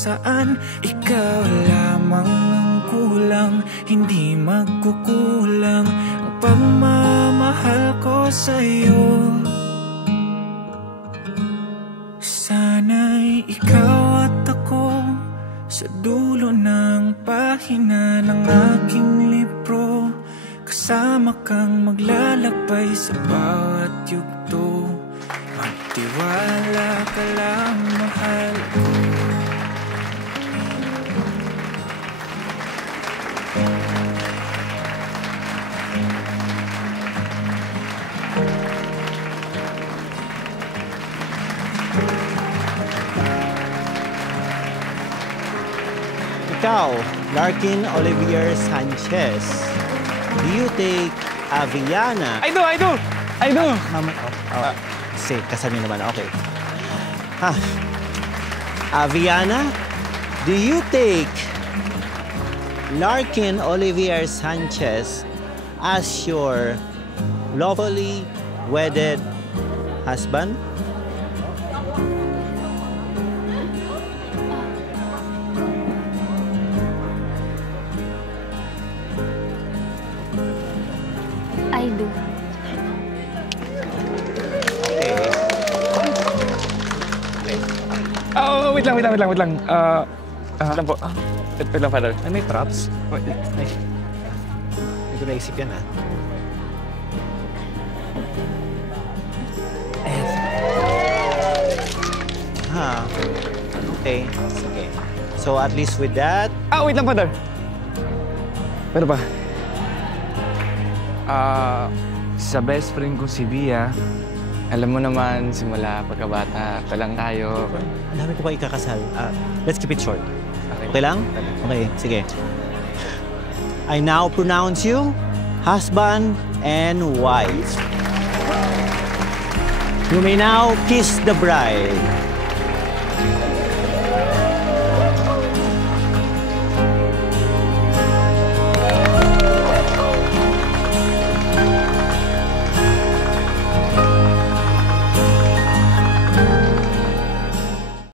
saan ikaw lamang ang kulang. Hindi magkukulang ang pagmamahal ko sa'yo. Sana'y ikaw at ako sa dulo ng pahina ng aking libro, kasama kang maglalakbay sa bawat yugto. Magtiwala ka lang, mahal ko. Ikaw, Larkin Olivier Sanchez, do you take Aviana? I do! Kasama niyo naman, okay. Aviana, do you take Larkin Olivier Sanchez as your lawfully wedded husband? I do. Oh, wait lang. Wait lang po. Wait lang, Father. Ay, may props? Ay. Hindi ko naisip yan, ah. Okay. Sige. So, at least with that... Wait lang, Father. Pero pa? Sa best friend ko si Bia, alam mo naman, simula pagkabata pa lang tayo. Ang dami ko pa ikakasal. Let's keep it short. Okay lang? Okay, sige. I now pronounce you husband and wife. You may now kiss the bride.